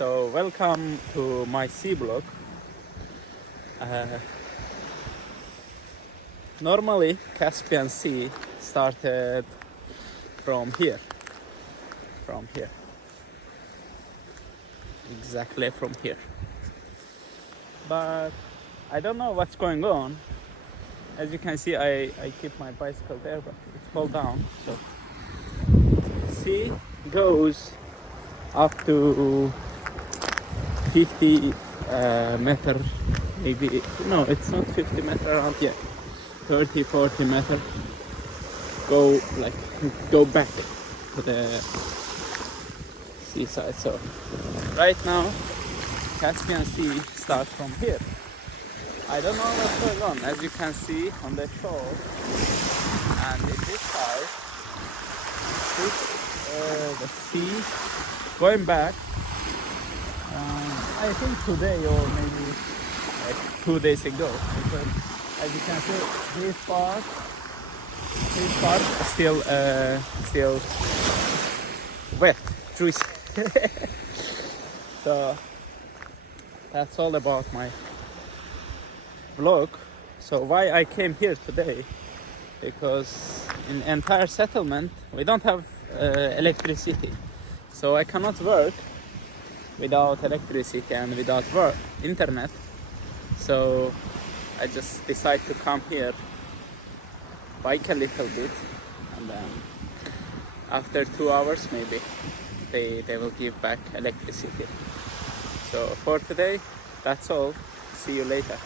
So welcome to my sea blog. Normally Caspian Sea started from here, exactly from here. But I don't know what's going on. As you can see, I keep my bicycle there, but it fell down. So sea goes up to 50 meter, maybe. No, it's not 50 meter around here. 30-40 meter. Go back to the seaside. So right now Caspian Sea starts from here. I don't know what's going on. As you can see on the shore and in this side, the sea going back. I think today or maybe like 2 days ago. Because as you can see, this part is still wet, juicy. So that's all about my vlog. So why I came here today, because in entire settlement we don't have electricity, so I cannot work without electricity and without internet. So I just decided to come here, bike a little bit, and then after 2 hours maybe they will give back electricity. So for today, that's all. See you later.